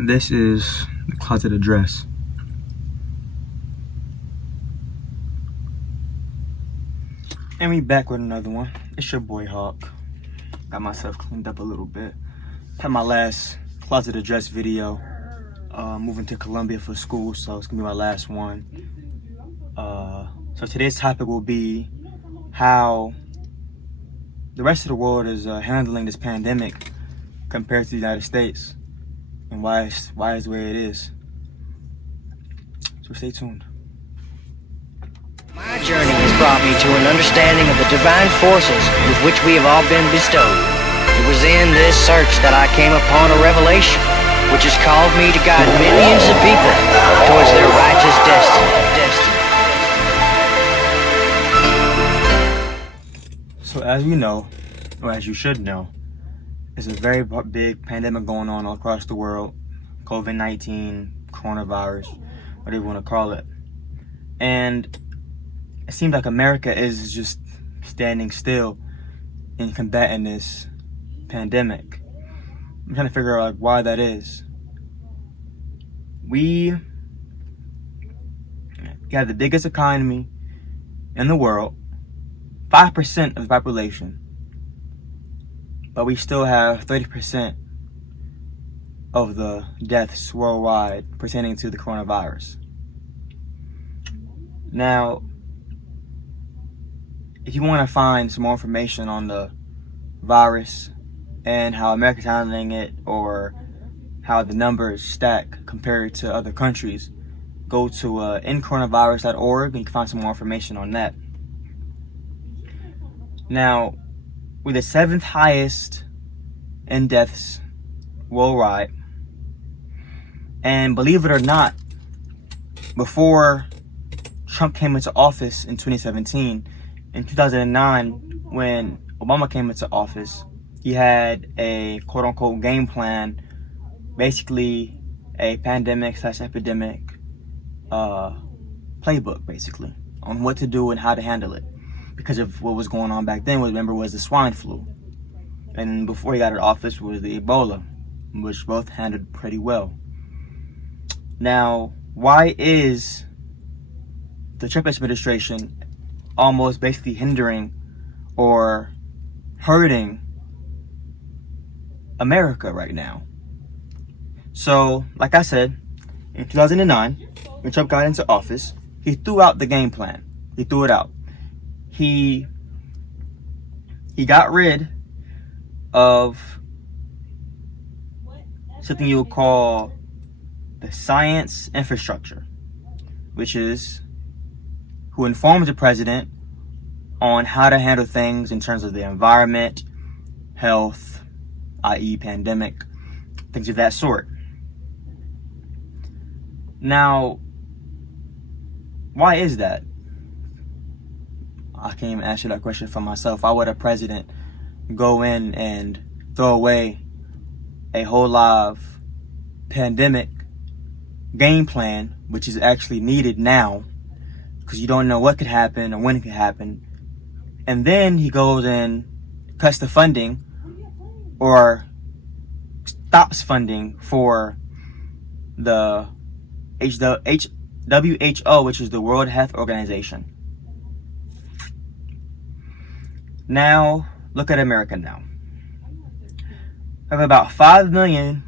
This is the closet address. And we back with another one. It's your boy Hawk. Got myself cleaned up a little bit. Had my last closet address video. Moving to Colombia for school, so it's gonna be my last one. So today's topic will be how the rest of the world is handling this pandemic compared to the United States, and why it's the way it is. So stay tuned. My journey has brought me to an understanding of the divine forces with which we have all been bestowed. It was in this search that I came upon a revelation, which has called me to guide millions of people towards their righteous destiny. So as you know, or as you should know, there's a very big pandemic going on all across the world. COVID-19, coronavirus, whatever you want to call it. And it seems like America is just standing still in combating this pandemic. I'm trying to figure out why that is. We have the biggest economy in the world, 5% of the population, but we still have 30% of the deaths worldwide pertaining to the coronavirus. Now, if you want to find some more information on the virus and how America's handling it, or how the numbers stack compared to other countries, go to endcoronavirus.org and you can find some more information on that. Now, we're the 7th highest in deaths worldwide. And believe it or not, before Trump came into office in 2017, in 2009, when Obama came into office, he had a quote-unquote game plan, basically a pandemic/epidemic playbook, basically, on what to do and how to handle it. Because of what was going on back then, was the swine flu. And before he got into office was the Ebola, which both handled pretty well. Now, why is the Trump administration almost basically hindering or hurting America right now? So, like I said, in 2009, when Trump got into office, he threw out the game plan. He threw it out. He got rid of something you would call the science infrastructure, which is who informs the president on how to handle things in terms of the environment, health, i.e. pandemic, things of that sort. Now, why is that? I can't even answer that question for myself. Why would a president go in and throw away a whole lot of pandemic game plan, which is actually needed now, because you don't know what could happen or when it could happen, and then he goes and cuts the funding or stops funding for the WHO, which is the World Health Organization. Now, look at America now. We have about 5 million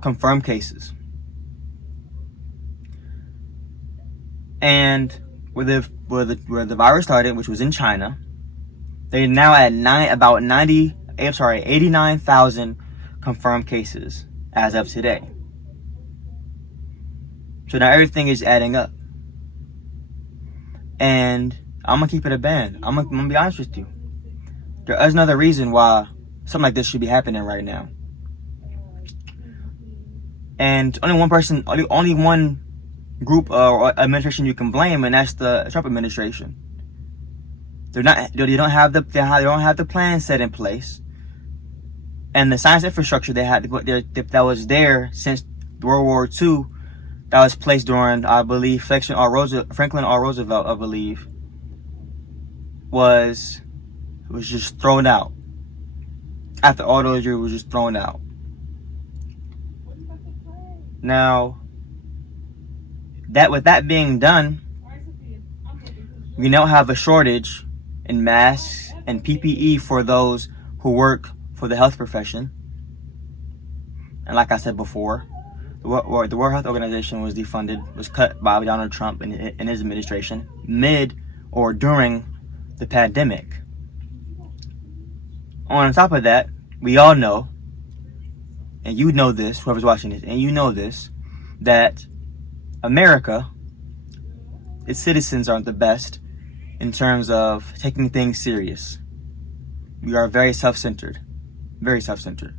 confirmed cases. And where the virus started, which was in China, they now at 89,000 confirmed cases as of today. So now everything is adding up. And I'm going to keep it a band. I'm going to be honest with you. There is another reason why something like this should be happening right now. And only one group or administration you can blame, and that's the Trump administration. They don't have the plan set in place, and the science infrastructure that was there since World War II, that was placed during, I believe, Franklin R. Roosevelt, I believe, was just thrown out. After all those years, it was just thrown out. Now, with that being done, we now have a shortage in masks and PPE for those who work for the health profession. And like I said before, the World Health Organization was defunded, was cut by Donald Trump and his administration mid or during the pandemic. On top of that, we all know, and you know this, whoever's watching this, and you know this, that America, its citizens aren't the best in terms of taking things serious. We are very self-centered. Very self-centered.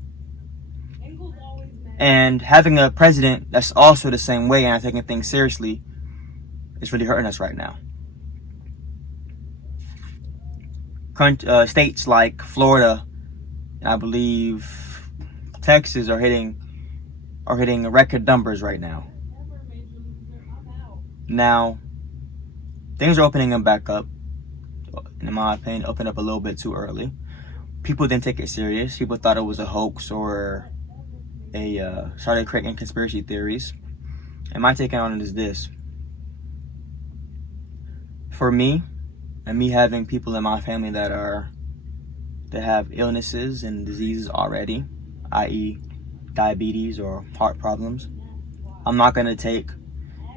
And having a president that's also the same way and not taking things seriously is really hurting us right now. States like Florida, and I believe Texas are hitting record numbers right now. Now, things are opening them back up. In my opinion, opened up a little bit too early. People didn't take it serious. People thought it was a hoax or started creating conspiracy theories. And my take on it is this. For me, and me having people in my family that have illnesses and diseases already, i.e. diabetes or heart problems, I'm not going to take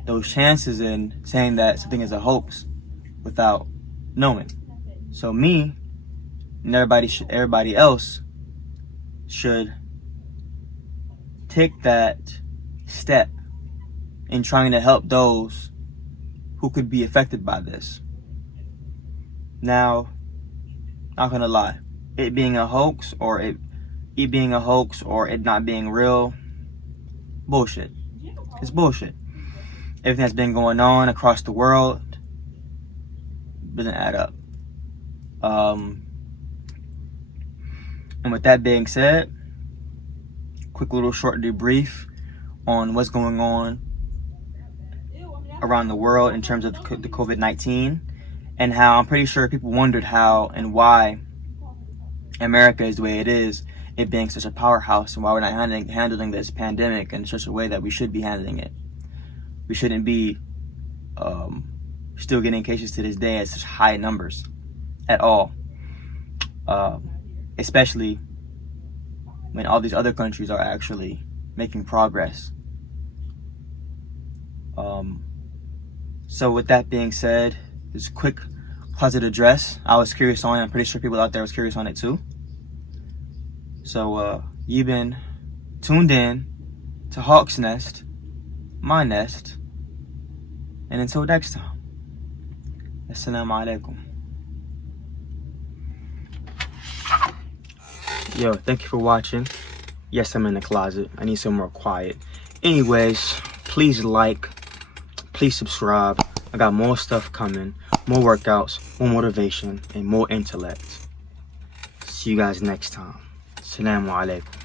those chances in saying that something is a hoax without knowing. So me and everybody else should take that step in trying to help those who could be affected by this. Now, not gonna lie, it being a hoax or it not being real, bullshit. It's bullshit. Everything that's been going on across the world doesn't add up. And with that being said, quick little short debrief on what's going on around the world in terms of the COVID-19 and how I'm pretty sure people wondered how and why America is the way it is, it being such a powerhouse, and why we're not handling this pandemic in such a way that we should be handling it. We shouldn't be still getting cases to this day at such high numbers at all, especially when all these other countries are actually making progress. So with that being said, this quick closet address I was curious on. I'm pretty sure people out there was curious on it too. So you've been tuned in to Hawk's Nest, my nest, and until next time, Assalamu alaikum. Yo, thank you for watching. Yes, I'm in the closet. I need some more quiet. Anyways, please like, please subscribe. I got more stuff coming, more workouts, more motivation, and more intellect. See you guys next time. Assalamu alaikum.